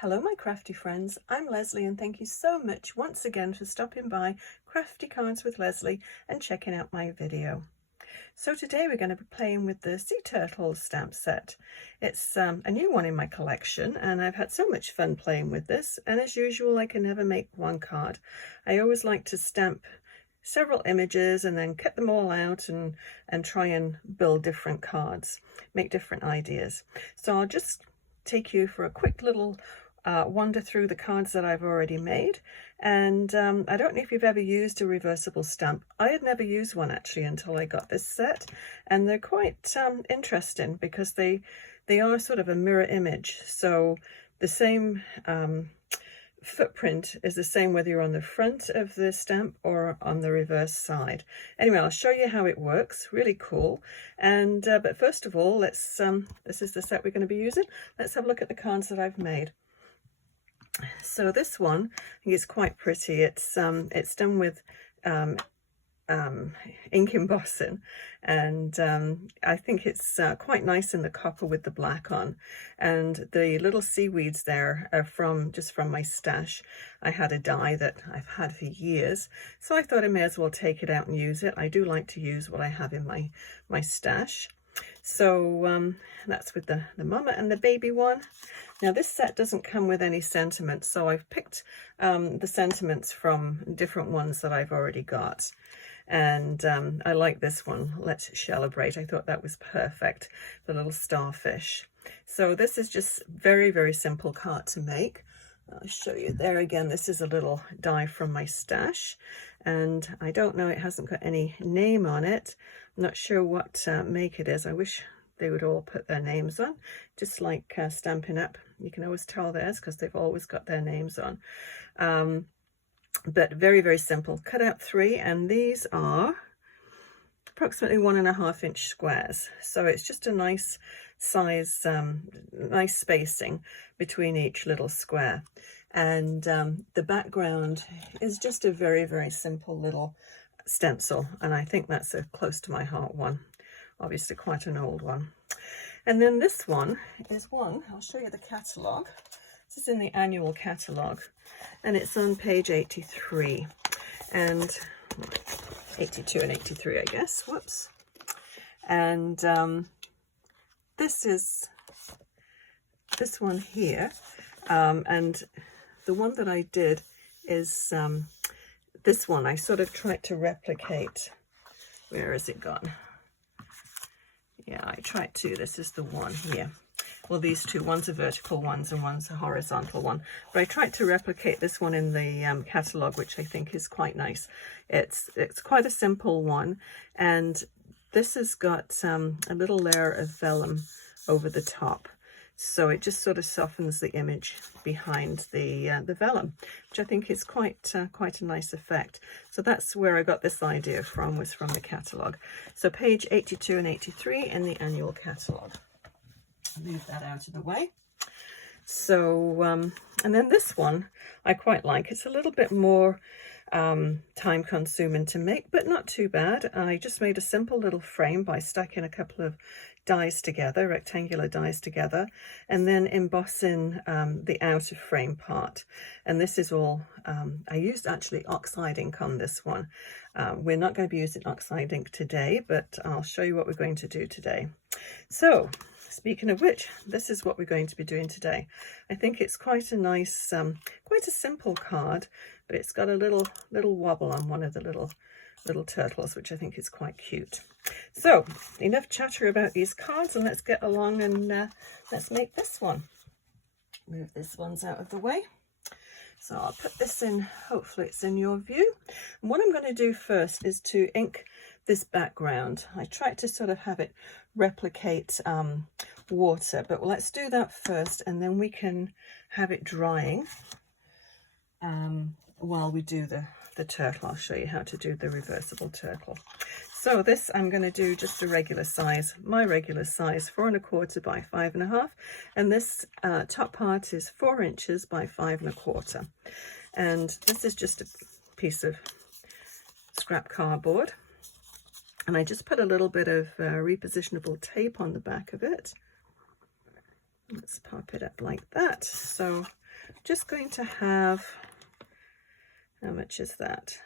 Hello my crafty friends, I'm Lesley and thank you so much once again for stopping by Crafty Cards with Lesley and checking out my video. So today we're going to be playing with the Sea Turtles stamp set. It's a new one in my collection and I've had so much fun playing with this, and as usual I can never make one card. I always like to stamp several images and then cut them all out and try and build different cards, make different ideas. So I'll just take you for a quick little wander through the cards that I've already made. And I don't know if you've ever used a reversible stamp. I had never used one actually until I got this set, and they're quite interesting because they are sort of a mirror image. So the same footprint is the same whether you're on the front of the stamp or on the reverse side. Anyway, I'll show you how it works. Really cool. And but first of all, let's this is the set we're going to be using. Let's have a look at the cards that I've made. So this one, I think it's quite pretty. It's done with ink embossing, and I think it's quite nice in the copper with the black on. And the little seaweeds there are just from my stash. I had a die that I've had for years, so I thought I may as well take it out and use it. I do like to use what I have in my stash. So that's with the mama and the baby one. Now this set doesn't come with any sentiments, so I've picked the sentiments from different ones that I've already got. And I like this one, Let's Celebrate. I thought that was perfect, the little starfish. So this is just very, very simple card to make. I'll show you there again. This is a little die from my stash, and I don't know, it hasn't got any name on it. I'm not sure what make it is. I wish they would all put their names on, just like Stampin' Up. You can always tell theirs because they've always got their names on. But very, very simple. Cut out 3, and these are approximately 1.5 inch squares. So it's just a nice size, nice spacing between each little square. And the background is just a very, very simple little stencil, and I think that's a close to my heart one, obviously quite an old one. And then this one is one, I'll show you the catalogue. This is in the annual catalogue, and it's on page 83 and 82 and 83, I guess. Whoops. And this is this one here, and the one that I did is this one. I sort of tried to replicate. Where has it gone? Yeah, I tried to. This is the one here. Well, these two, one's a vertical one and one's a horizontal one. But I tried to replicate this one in the catalogue, which I think is quite nice. It's quite a simple one, and this has got a little layer of vellum over the top. So it just sort of softens the image behind the vellum, which I think is quite a nice effect. So that's where I got this idea from, was from the catalogue. So page 82 and 83 in the annual catalogue. Move that out of the way. So, and then this one I quite like. It's a little bit more time consuming to make, but not too bad. I just made a simple little frame by stacking a couple of dies together, rectangular dies together, and then embossing the outer frame part. And this is all, I used actually oxide ink on this one. We're not going to be using oxide ink today, but I'll show you what we're going to do today. So, speaking of which, this is what we're going to be doing today. I think it's quite a nice, quite a simple card, but it's got a little wobble on one of the little turtles, which I think is quite cute. So enough chatter about these cards, and let's get along and let's make this one. Move this one's out of the way. So I'll put this in, hopefully it's in your view. And what I'm going to do first is to ink this background. I tried to sort of have it replicate water, but let's do that first, and then we can have it drying while we do the turtle. I'll show you how to do the reversible turtle. So this I'm going to do just a regular size, my regular size, 4 1/4 by 5 1/2, and this top part is 4 inches by 5 1/4. And this is just a piece of scrap cardboard, and I just put a little bit of repositionable tape on the back of it. Let's pop it up like that. So Just going to have, how much is that?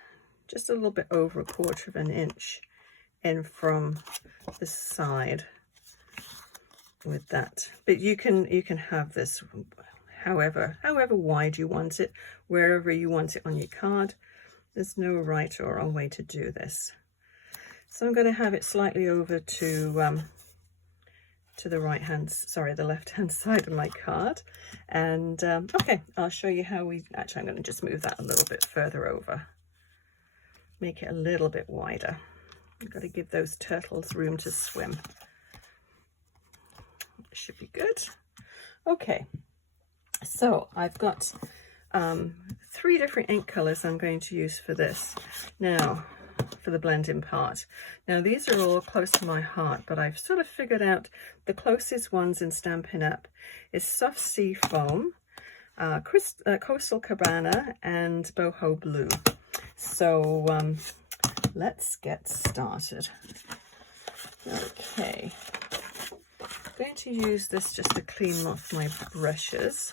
Just a little bit over 1/4 of an inch in from the side with that. But you can have this however wide you want it, wherever you want it on your card. There's no right or wrong way to do this. So I'm going to have it slightly over to the the left-hand side of my card. And okay, I'll show you how actually I'm going to just move that a little bit further over. Make it a little bit wider. I've got to give those turtles room to swim. Should be good. Okay, so I've got 3 different ink colors I'm going to use for this. Now, for the blending part. Now these are all close to my heart, but I've sort of figured out the closest ones in Stampin' Up is Soft Sea Foam, Coastal Cabana, and Boho Blue. So let's get started. Okay, I'm going to use this just to clean off my brushes.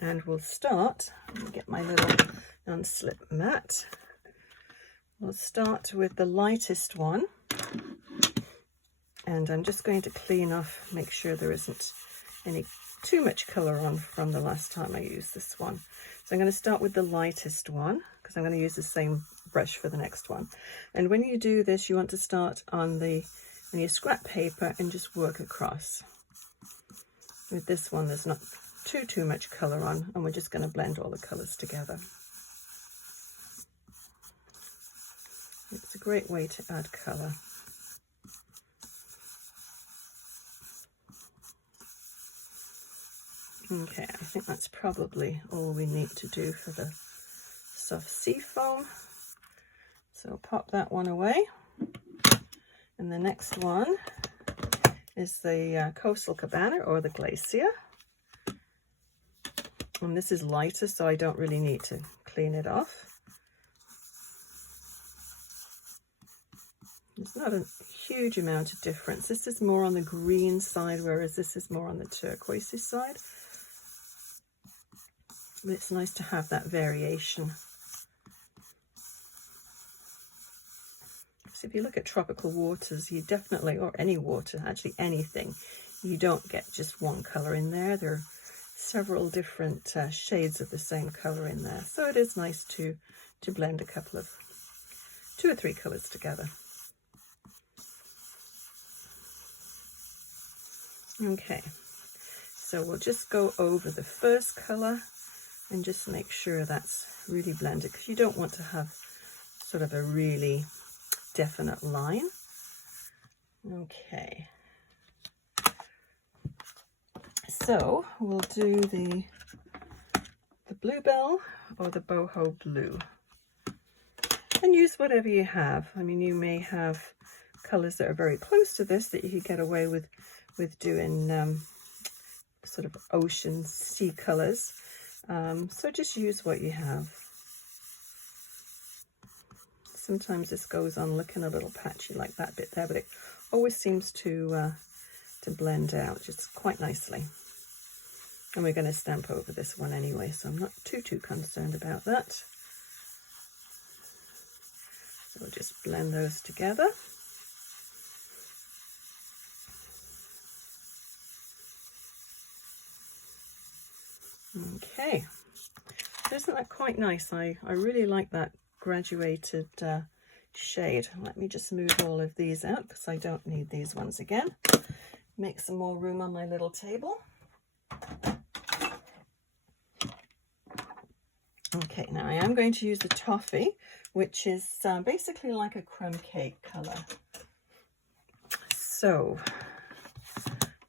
And we'll start, let me get my little non-slip mat. We'll start with the lightest one. And I'm just going to clean off, make sure there isn't too much colour on from the last time I used this one. So I'm going to start with the lightest one, because I'm going to use the same brush for the next one. And when you do this, you want to start on your scrap paper and just work across. With this one, there's not too much colour on, and we're just going to blend all the colours together. It's a great way to add colour. Okay, I think that's probably all we need to do for the Soft Sea Foam. So pop that one away. And the next one is the Coastal Cabana, or the Glacier. And this is lighter, so I don't really need to clean it off. There's not a huge amount of difference. This is more on the green side, whereas this is more on the turquoisey side. But it's nice to have that variation. So if you look at tropical waters, you definitely, or any water, actually anything, you don't get just one colour in there. There are several different shades of the same colour in there. So it is nice to blend a couple of 2 or 3 colours together. Okay, so we'll just go over the first colour and just make sure that's really blended, because you don't want to have sort of a really definite line. Okay, so we'll do the Bluebell or the Boho Blue, and use whatever you have. I mean, you may have colours that are very close to this that you could get away with doing sort of ocean sea colours. So just use what you have. Sometimes this goes on looking a little patchy like that bit there, but it always seems to blend out just quite nicely. And we're going to stamp over this one anyway, so I'm not too concerned about that. So we'll just blend those together. Okay, isn't that quite nice? I really like that graduated shade. Let me just move all of these out, because I don't need these ones again. Make some more room on my little table. Okay, now I am going to use the Toffee, which is basically like a crumb cake colour. So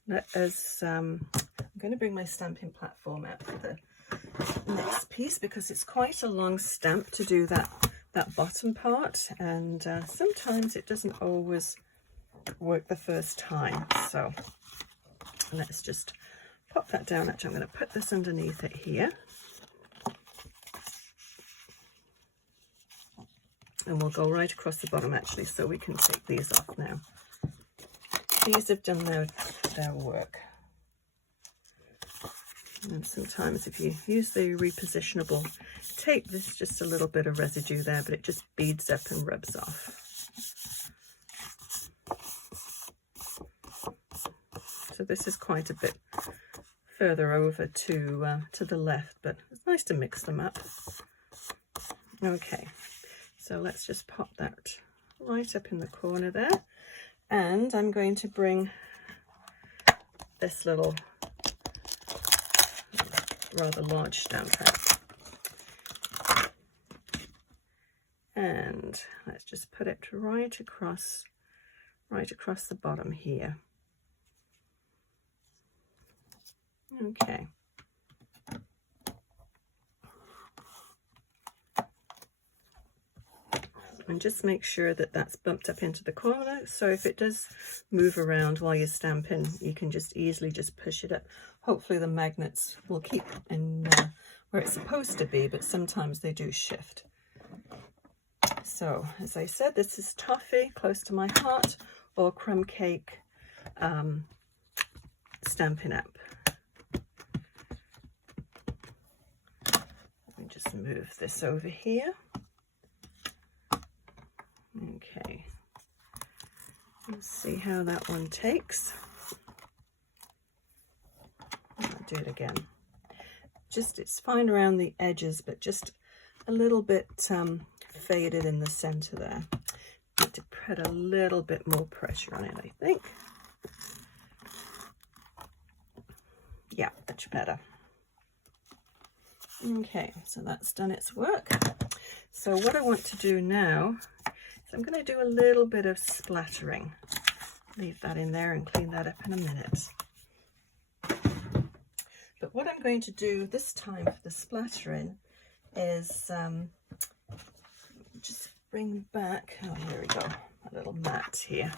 let us I'm going to bring my stamping platform out for the next piece, because it's quite a long stamp to do that bottom part, and sometimes it doesn't always work the first time. So let's just pop that down. Actually, I'm going to put this underneath it here, and we'll go right across the bottom actually, so we can take these off now. These have done their work. And sometimes if you use the repositionable tape, there's just a little bit of residue there, but it just beads up and rubs off. So this is quite a bit further over to the left, but it's nice to mix them up. Okay, so let's just pop that right up in the corner there. And I'm going to bring this little rather large stamp out. And let's just put it right across the bottom here. Okay. And just make sure that that's bumped up into the corner, so if it does move around while you're stamping, you can just easily just push it up. Hopefully the magnets will keep in where it's supposed to be, but sometimes they do shift. So as I said, this is Toffee, close to my heart, or Crumb Cake Stampin' Up. Let me just move this over here. Okay, let's see how that one takes. I'll do it again. Just, it's fine around the edges, but just a little bit faded in the center there. Need to put a little bit more pressure on it, I think. Yeah, much better. Okay, so that's done its work. So what I want to do now is I'm going to do a little bit of splattering. Leave that in there and clean that up in a minute. But what I'm going to do this time for the splattering is just bring back, oh here we go, a little mat here,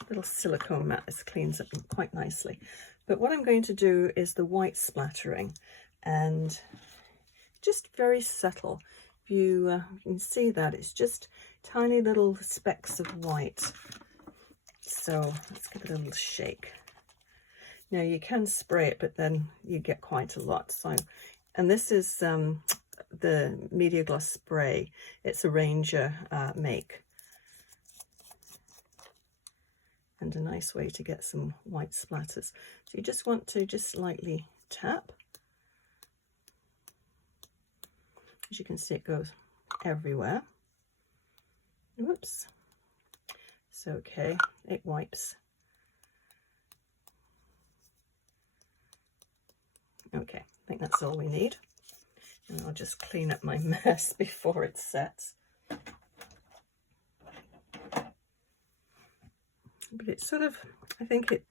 a little silicone mat. This cleans up quite nicely. But what I'm going to do is the white splattering, and just very subtle. If you can see that, it's just tiny little specks of white. So let's give it a little shake. Now you can spray it, but then you get quite a lot. So, and this is the Media Gloss spray. It's a Ranger make, and a nice way to get some white splatters. So you just want to just lightly tap. As you can see, it goes everywhere. Whoops. It's okay, it wipes. Okay, I think that's all we need. And I'll just clean up my mess before it sets. But it's sort of, I think it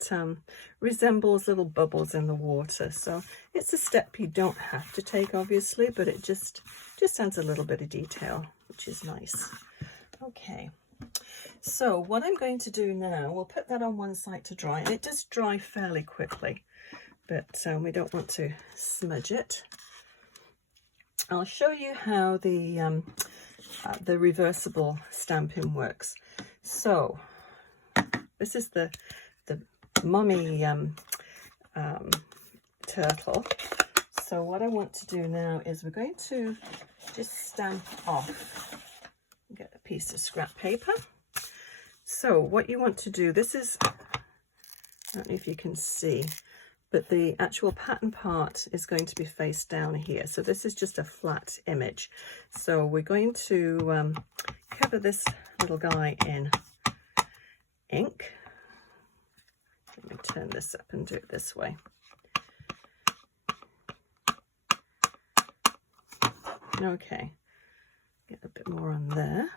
resembles little bubbles in the water. So it's a step you don't have to take, obviously, but it just adds a little bit of detail, which is nice. Okay, so what I'm going to do now, we'll put that on one side to dry, and it does dry fairly quickly, but we don't want to smudge it. I'll show you how the reversible stamping works. So this is the mummy turtle. So what I want to do now is we're going to just stamp off. Get a piece of scrap paper. So what you want to do, this is, I don't know if you can see, but the actual pattern part is going to be face down here. So this is just a flat image. So we're going to cover this little guy in ink. Let me turn this up and do it this way. Okay, get a bit more on there.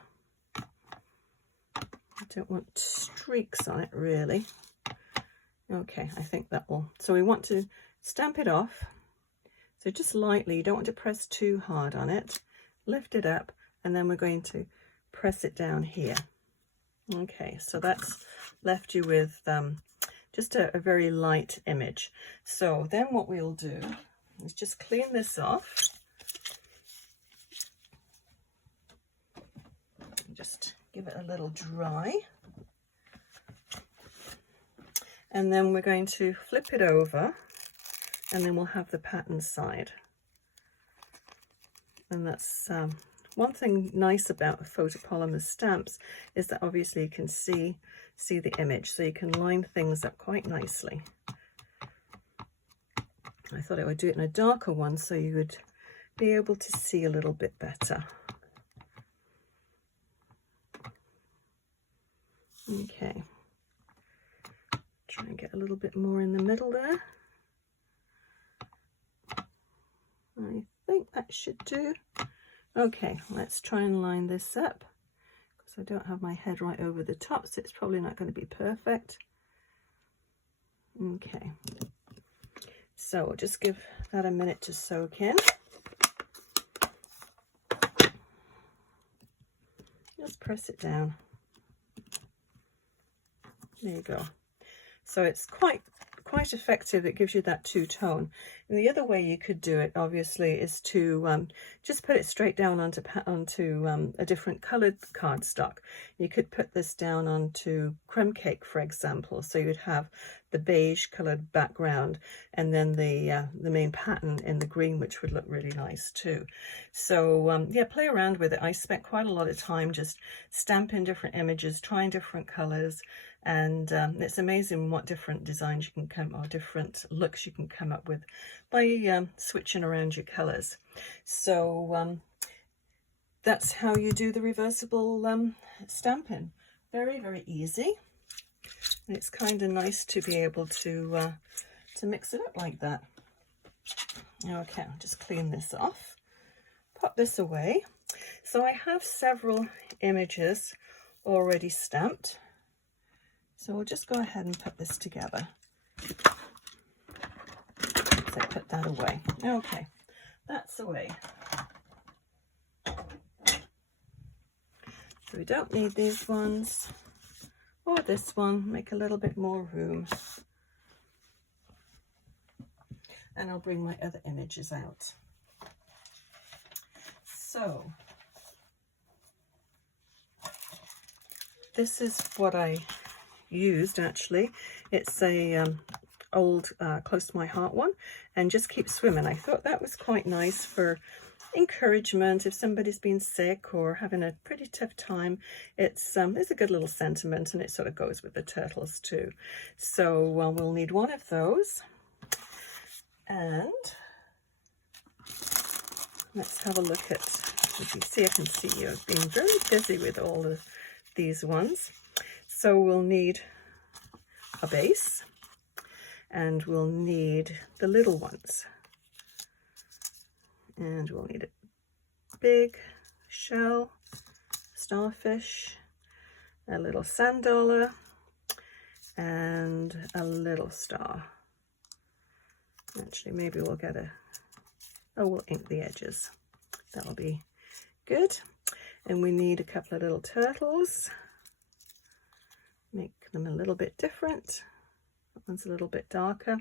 I don't want streaks on it really. Okay, I think that will, so we want to stamp it off. So just lightly, you don't want to press too hard on it. Lift it up, and then we're going to press it down here. Okay, so that's left you with just a very light image. So then what we'll do is just clean this off. Just give it a little dry. And then we're going to flip it over and then we'll have the pattern side. And that's one thing nice about photopolymer stamps, is that obviously you can see the image, so you can line things up quite nicely. I thought I would do it in a darker one so you would be able to see a little bit better. Okay, try and get a little bit more in the middle there. I think that should do. Okay, let's try and line this up, because I don't have my head right over the top, so it's probably not going to be perfect. Okay, so we'll just give that a minute to soak in. Just press it down. There you go. So it's quite effective. It gives you that two-tone. And the other way you could do it, obviously, is to just put it straight down onto a different colored cardstock. You could put this down onto crumb cake, for example, so you'd have the beige colored background and then the main pattern in the green, which would look really nice too. So yeah, play around with it. I spent quite a lot of time just stamping different images, trying different colors, and it's amazing what different designs you can come, or different looks you can come up with by switching around your colors. So that's how you do the reversible stamping. Very, very easy. And it's kind of nice to be able to mix it up like that. Okay, I'll just clean this off, pop this away. So I have several images already stamped. So we'll just go ahead and put this together. So put that away. Okay, that's away. So we don't need these ones, or this one. Make a little bit more room. And I'll bring my other images out. So this is what I used actually. It's a old Close to My Heart one, and Just Keep Swimming. I thought that was quite nice for encouragement if somebody's been sick or having a pretty tough time. It's a good little sentiment, and it sort of goes with the turtles too. So we'll need one of those, and let's have a look at, as you see, I can see you have been very busy with all of these ones. So we'll need a base, and we'll need the little ones, and we'll need a big shell, starfish, a little sand dollar, and a little star. Actually, maybe we'll get we'll ink the edges. That'll be good. And we need a couple of little turtles. Make them a little bit different. That one's a little bit darker.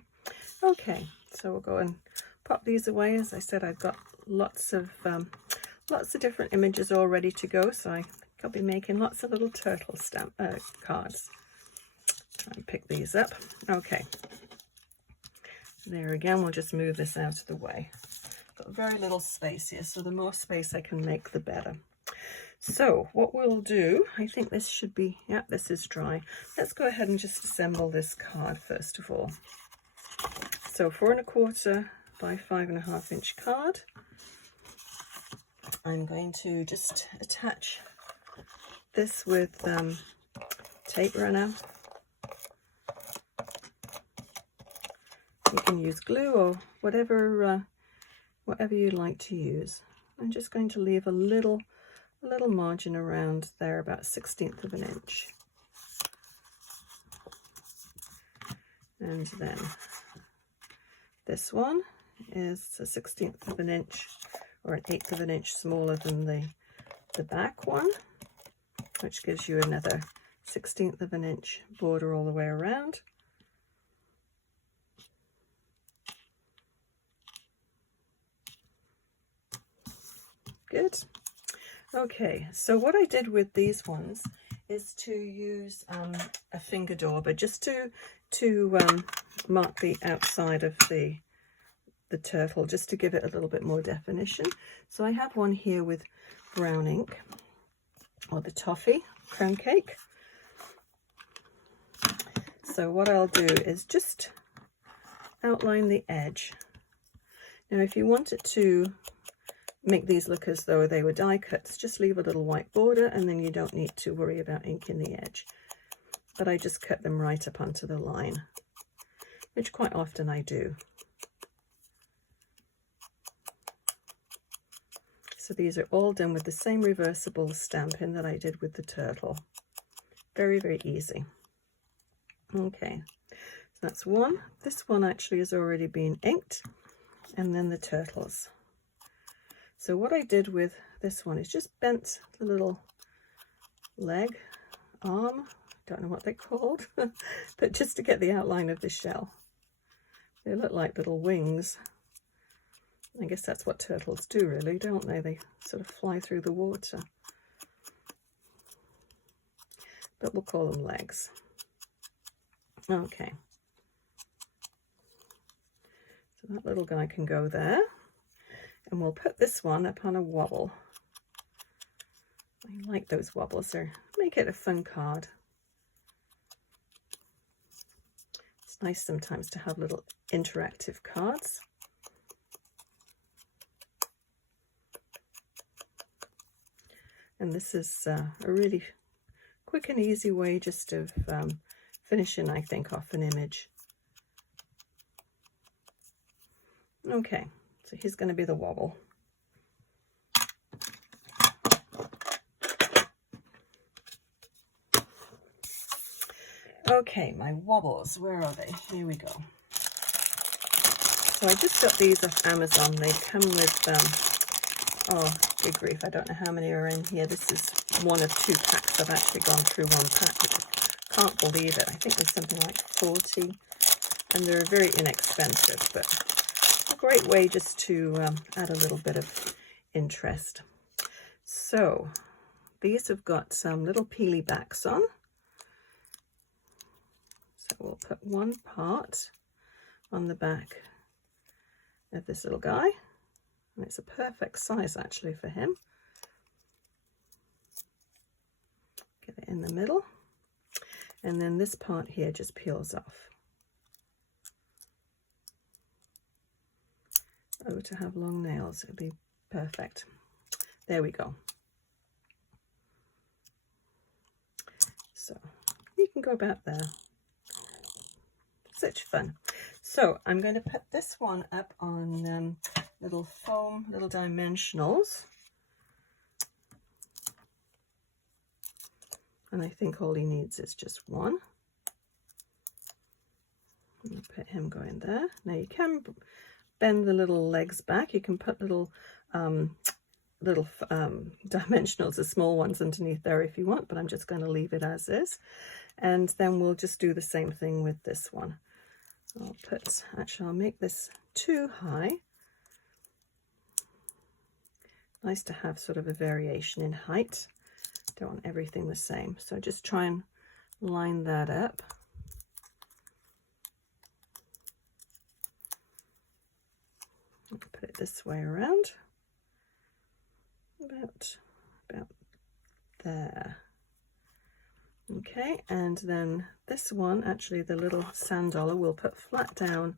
Okay, so we'll go and pop these away. As I said, I've got lots of different images all ready to go, so I think I'll be making lots of little turtle stamp cards. Try and pick these up. Okay, there again, we'll just move this out of the way. Got very little space here, so the more space I can make, the better. So what we'll do, I think this should be, yeah, this is dry. Let's go ahead and just assemble this card first of all. So 4 1/4 by 5 1/2 inch card. I'm going to just attach this with tape runner. You can use glue or whatever you like to use. I'm just going to leave a little margin around there, about 1/16 of an inch. And then this one is a 1/16 of an inch, or 1/8 of an inch smaller than the back one, which gives you another 1/16 of an inch border all the way around. Good. Okay, so what I did with these ones is to use a finger dauber just to mark the outside of the the turtle just to give it a little bit more definition. So I have one here with brown ink, or the Toffee crumb cake. So what I'll do is just outline the edge. Now if you wanted to make these look as though they were die cuts, just leave a little white border and then you don't need to worry about inking the edge. But I just cut them right up onto the line, which quite often I do. So these are all done with the same reversible stamping that I did with the turtle. Very, very easy. Okay, so that's one. This one actually has already been inked, and then the turtles. So what I did with this one is just bent the little leg, arm, don't know what they're called, but just to get the outline of the shell. They look like little wings. I guess that's what turtles do really, don't they? They sort of fly through the water. But we'll call them legs. Okay. So that little guy can go there. And we'll put this one up on a wobble. I like those wobbles, they make it a fun card. It's nice sometimes to have little interactive cards. And this is a really quick and easy way just of finishing, I think, off an image. Okay, so here's going to be the wobble. Okay, my wobbles, where are they? Here we go. So I just got these off Amazon. They come with, oh, good grief, I don't know how many are in here. This is one of 2 packs. I've actually gone through one pack, which I can't believe it. I think there's something like 40, and they're very inexpensive, but a great way just to add a little bit of interest. So these have got some little peely backs on. So we'll put one part on the back of this little guy, and it's a perfect size actually for him. Get it in the middle, and then this part here just peels off. Oh, to have long nails, it'd be perfect. There we go. So you can go about there. Such fun. So I'm going to put this one up on little foam, little dimensionals. And I think all he needs is just one. I'm going to put him going there. Now you can bend the little legs back. You can put little dimensionals, the small ones, underneath there if you want, but I'm just going to leave it as is. And then we'll just do the same thing with this one. I'll make this too high. Nice to have sort of a variation in height. Don't want everything the same. So just try and line that up. Put it this way around. About there. Okay, and then this one, actually the little sand dollar, we'll put flat down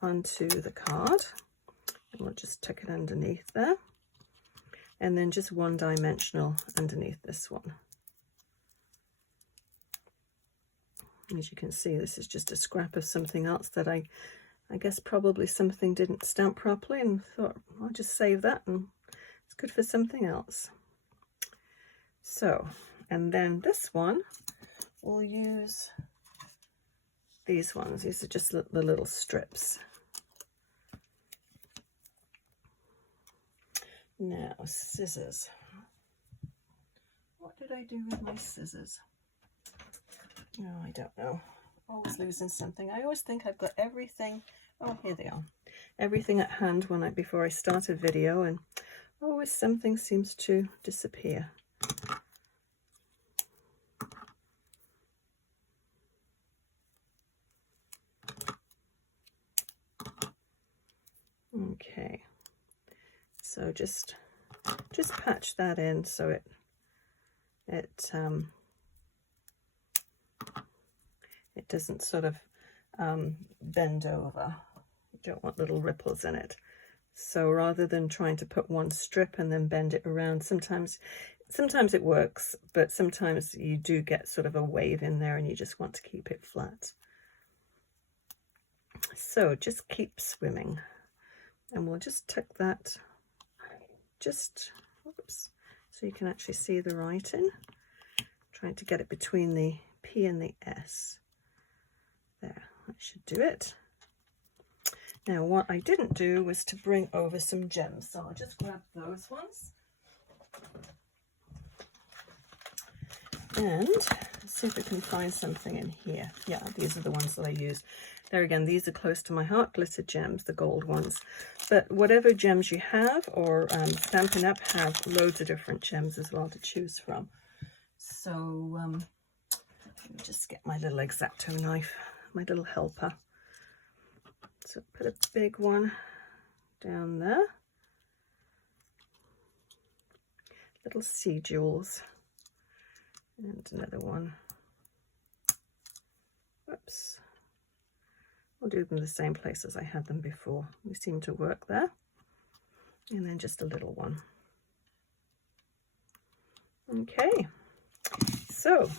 onto the card, and we'll just tuck it underneath there, and then just one dimensional underneath this one. As you can see, this is just a scrap of something else that I guess probably something didn't stamp properly, and thought I'll just save that, and it's good for something else. So, and then this one, we'll use these ones. These are just the little strips. Now, scissors. What did I do with my scissors? No, I don't know. Always losing something. I always think I've got everything. Oh, here they are. Everything at hand before I start a video, and always something seems to disappear. Okay, so just patch that in so it doesn't sort of bend over. You don't want little ripples in it. So rather than trying to put one strip and then bend it around, sometimes it works, but sometimes you do get sort of a wave in there and you just want to keep it flat. So just keep swimming, and we'll just tuck that just, oops, so you can actually see the writing. Trying to get it between the P and the S. There, that should do it. Now what I didn't do was to bring over some gems, so I'll just grab those ones. And see if we can find something in here. Yeah, these are the ones that I used. There again, these are close to my heart, glitter gems, the gold ones. But whatever gems you have, or Stampin' Up have loads of different gems as well to choose from. So let me just get my little X-Acto knife, my little helper. So put a big one down there. Little sea jewels. And another one. Whoops. I'll do them the same place as I had them before. They seem to work there. And then just a little one. Okay. So,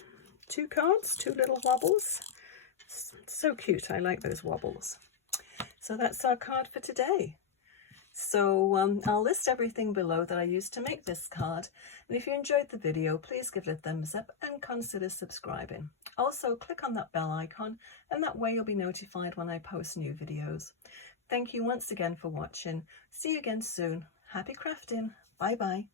2 cards, 2 little wobbles. So cute. I like those wobbles. So that's our card for today. So I'll list everything below that I used to make this card. And if you enjoyed the video, please give it a thumbs up and consider subscribing. Also, click on that bell icon, and that way you'll be notified when I post new videos. Thank you once again for watching. See you again soon. Happy crafting. Bye bye.